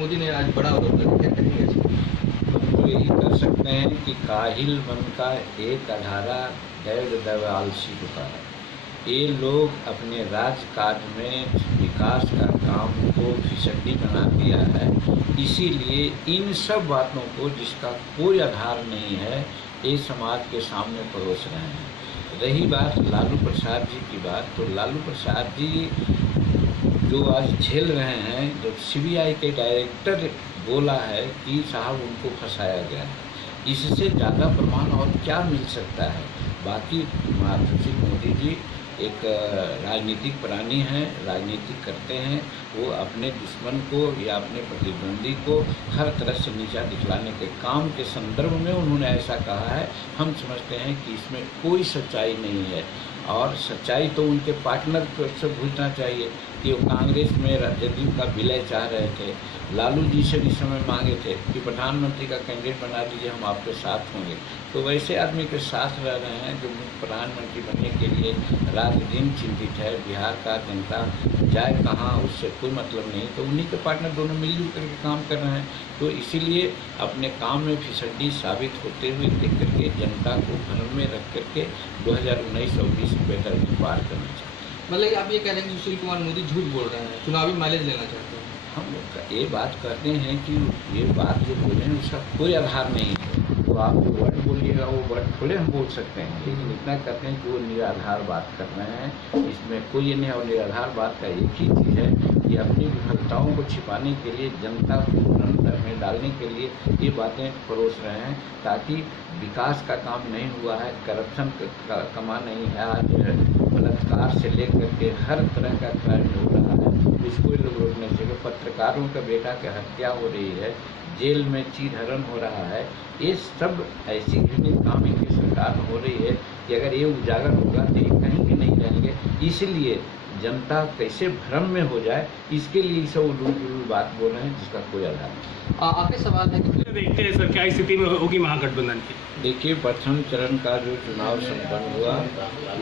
मोदी ने आज बड़ा आरोप लगाया, क्या करेंगे इस पर? तो यही कर सकते हैं कि काहिल मन का एक अधारा दैव दैव आलसी पुकारा। ये लोग अपने राजकाज में विकास का काम को फिसड्डी बना दिया है, इसीलिए इन सब बातों को जिसका कोई आधार नहीं है ये समाज के सामने परोस रहे हैं। रही बात लालू प्रसाद जी की बात, तो लालू प्रसाद जी जो आज झेल रहे हैं, जब सीबीआई के डायरेक्टर बोला है कि साहब उनको फंसाया गया है, इससे ज़्यादा प्रमाण और क्या मिल सकता है। बाकी सुशील मोदी जी एक राजनीतिक प्राणी हैं, राजनीति करते हैं, वो अपने दुश्मन को या अपने प्रतिद्वंदी को हर तरह से नीचा दिखलाने के काम के संदर्भ में उन्होंने ऐसा कहा है। हम समझते हैं कि इसमें कोई सच्चाई नहीं है और सच्चाई तो उनके पार्टनर को से पूछना चाहिए कि वो कांग्रेस में जदयू का विलय चाह रहे थे, लालू जी से भी समय मांगे थे कि प्रधानमंत्री का कैंडिडेट बना दीजिए, हम आपके साथ होंगे। तो वैसे आदमी के साथ रह रहे हैं जो प्रधानमंत्री बनने के लिए रात दिन चिंतित है, बिहार का जनता जाए कहाँ उससे कोई मतलब नहीं, तो उन्हीं के पार्टनर दोनों मिलजुल करके काम कर रहे हैं। तो इसीलिए अपने काम में फिसड्डी साबित होते हुए देख करके जनता को भ्रम में रख करके 2019 और 20 बेहतर पार करना चाहिए। मतलब आप ये कह रहे हैं कि सुशील कुमार मोदी झूठ बोल रहे हैं, चुनावी माइलेज लेना चाहते हैं? हम लोग ये बात करते हैं कि ये बात जो बोले हैं उसका कोई आधार नहीं है, तो आप जो वर्ड बोलिएगा वो वर्ड थोड़े हम बोल सकते हैं, लेकिन इतना करते हैं कि वो निराधार बात कर रहे हैं। इसमें कोई ये नहीं, और निराधार बात का एक ही चीज़ है कि अपनी विफलताओं को छिपाने के लिए, जनता को भ्रम में डालने के लिए ये बातें परोस रहे हैं, ताकि विकास का काम नहीं हुआ है, करप्शन का कमा नहीं है, आज बलात्कार से लेकर के हर तरह का क्राइम हो रहा है, इसको लोग रोकने चाहिए। पत्रकारों का बेटा की हत्या हो रही है, जेल में चीरहरण हो रहा है, ये सब ऐसी घृणित काम इनकी सरकार में हो रही है कि अगर ये उजागर होगा तो ये कहीं भी नहीं रहेंगे। इसलिए जनता कैसे भ्रम में हो जाए, इसके लिए सब उलूल बात बोल रहे हैं जिसका कोई आधार नहीं। आखिरी सवाल है कि देखते हैं सर क्या स्थिति में होगी महागठबंधन की? देखिए, प्रथम चरण का जो चुनाव संपन्न हुआ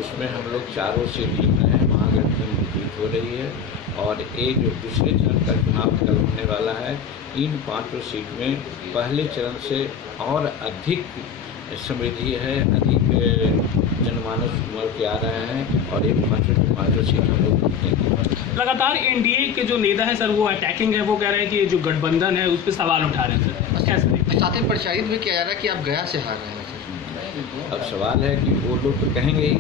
उसमें हम लोग चारों से जीत रहे हैं, महागठबंधन की जीत हो रही है, और एक जो दूसरे चरण का चुनाव कल होने वाला है, इन 5 सीट में पहले चरण से और अधिक समृद्धि है, अधिक जनमानस उमड़ के आ रहे हैं, और एक 5 सीट हम लोग जीतने की। लगातार एनडीए के जो नेता है सर वो अटैकिंग है, वो कह रहे हैं कि जो गठबंधन है उस पर सवाल उठा रहे हैं सर, कैसे? साथ ही प्रचारित भी किया जा रहा है कि आप गया से हार रहे हैं सर। अब सवाल है कि वो लोग तो कहेंगे ही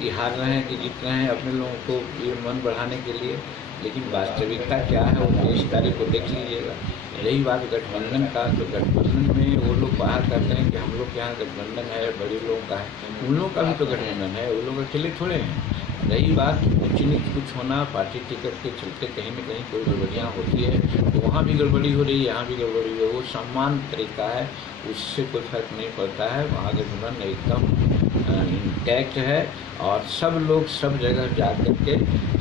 कि हार रहे हैं कि जीत रहे हैं, अपने लोगों को ये मन बढ़ाने के लिए, लेकिन वास्तविकता क्या है वो 23 तारीख को देख लीजिएगा। रही बात गठबंधन का, तो गठबंधन में वो लोग बाहर करते हैं कि हम लोग के यहाँ गठबंधन है, बड़े लोगों का है, उन लोगों का भी तो गठबंधन है, वो लोग अकेले थोड़े हैं। रही बात ऊंच नीच कुछ होना, पार्टी टिकट के चलते कहीं न कहीं कोई गड़बड़ियाँ होती है, तो वहाँ भी गड़बड़ी हो रही है, यहाँ भी गड़बड़ी हो रही है, वो सम्मान तरीका है, उससे कोई फर्क नहीं पड़ता है। वहाँ गठबंधन एकदम इंटैक्ट है, और सब लोग सब जगह जा कर के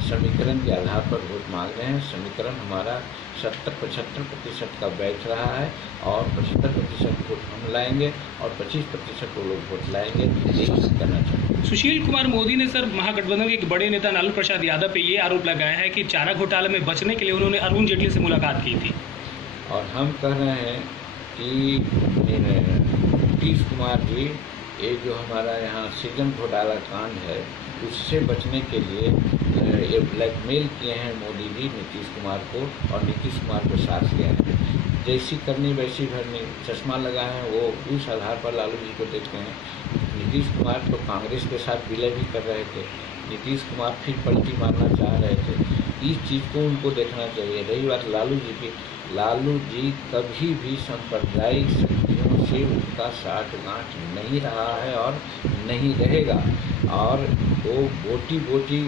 समीकरण के आधार पर वोट मांग रहे हैं। समीकरण हमारा 70-75% का बैठ रहा है, और 75% वोट हम लाएंगे और 25% वो लोग वोट लाएंगे, यही करना चाहिए। सुशील कुमार मोदी ने सर महागठबंधन के एक बड़े नेता लालू प्रसाद यादव पे ये आरोप लगाया है कि चारा घोटाले में बचने के लिए उन्होंने अरुण जेटली से मुलाकात की थी, और हम कह रहे हैं कि नीतीश कुमार जी, ये जो हमारा यहाँ सृजन घोटाला कांड है उससे बचने के लिए ये ब्लैकमेल किए हैं मोदी जी नीतीश कुमार को, और नीतीश कुमार को साथ दिया है। जैसी करनी वैसी भरनी, चश्मा लगाए हैं वो उस आधार पर लालू जी को देखते हैं। नीतीश कुमार तो कांग्रेस के साथ विलय भी कर रहे थे, नीतीश कुमार फिर पलटी मारना चाह रहे थे, इस चीज़ को उनको देखना चाहिए। रही बात लालू जी की, लालू जी कभी भी सांप्रदायिक शक्तियों से उनका साठगांठ नहीं रहा है और नहीं रहेगा, और वो बोटी बोटी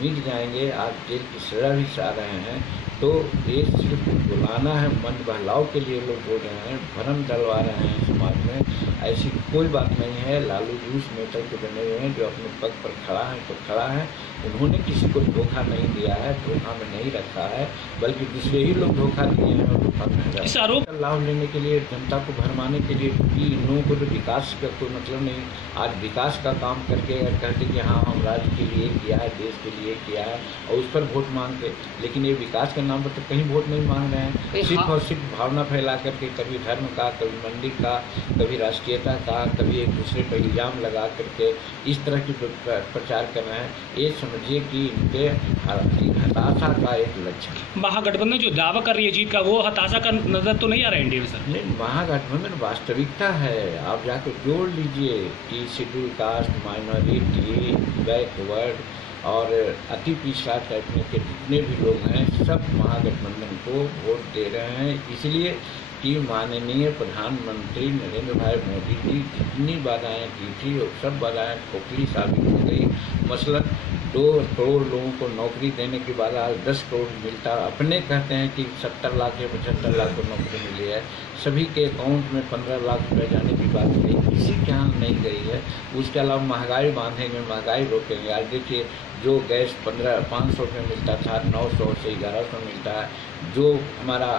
मिट जाएंगे। आज जेल की सजा भी चाह रहे हैं, तो ये सिर्फ बुलाना है, मन बहलाव के लिए लोग बोल रहे हैं, भ्रम डलवा रहे हैं समाज में। ऐसी कोई बात नहीं है। लालू जी उस नेता के बने हुए हैं जो अपने पग पर खड़ा है तो खड़ा है, उन्होंने किसी को धोखा नहीं दिया है, धोखा में नहीं रखा है, बल्कि दूसरे ही लोग धोखा दिए हैं और धोखा में रखा है। इस आरोप का लाभ लेने के लिए, जनता को भरमाने के लिए, क्योंकि इन लोगों को तो विकास का कोई मतलब नहीं। आज विकास का काम करके अगर कहते कि हाँ हम राज्य के लिए किया है, देश के लिए किया है, और उस पर वोट मांगते, लेकिन ये विकास के नाम पर तो कहीं वोट नहीं मांग रहे हैं, सिर्फ और सिर्फ भावना फैला करके, कभी धर्म का, कभी मंडी का, कभी राष्ट्रीयता का, कभी एक दूसरे पर इल्ज़ाम लगा करके इस तरह की प्रचार कर रहे हैं। ये समझिए कि इनके हताशा का एक लक्षण। महागठबंधन जो दावा कर रही है जीत का, वो हताशा का नजर तो नहीं आ रहा है एनडीए में सर? नहीं, महागठबंधन वास्तविकता है। आप जाकर जोड़ लीजिए कि शेड्यूल कास्ट, माइनॉरिटी, बैकवर्ड और अति पिछड़ा कैटने के जितने भी लोग हैं, सब महागठबंधन को वोट दे रहे हैं। इसलिए कि माननीय प्रधानमंत्री नरेंद्र भाई मोदी जी जितनी बाधाएं की थी वो सब बाधाएं खोखली साबित हो गई। मसलन 2 करोड़ लोगों को नौकरी देने के बाद आज 10 करोड़ मिलता, अपने कहते हैं कि 70 लाख या 75 लाख को नौकरी मिली है, सभी के अकाउंट में 15 लाख रुपये जाने की बात नहीं, किसी के यहाँ नहीं गई है। उसके अलावा महंगाई बांधेंगे, महंगाई रोकेंगे। आज देखिए जो गैस 500 रुपये मिलता था, 900 से 1100 मिलता है। जो हमारा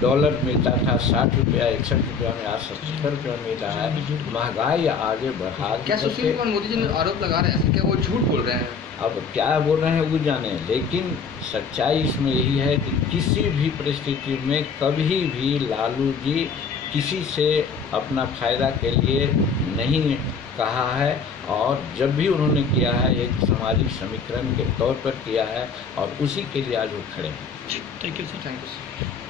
डॉलर मिलता था 60 रुपया, 61 रुपया में आज 70 रुपया मिल रहा है। महंगाई आगे बढ़ा। क्या सुशील कुमार मोदी जी ने आरोप लगा रहे हैं, क्या वो झूठ बोल रहे हैं? अब क्या बोल रहे हैं वो जाने, लेकिन सच्चाई इसमें यही है कि किसी भी परिस्थिति में कभी भी लालू जी किसी से अपना फायदा के लिए नहीं कहा है, और जब भी उन्होंने किया है एक सामाजिक समीकरण के तौर पर किया है, और उसी के लिए आज वो खड़े हैं। Thank you sir. Thank you sir.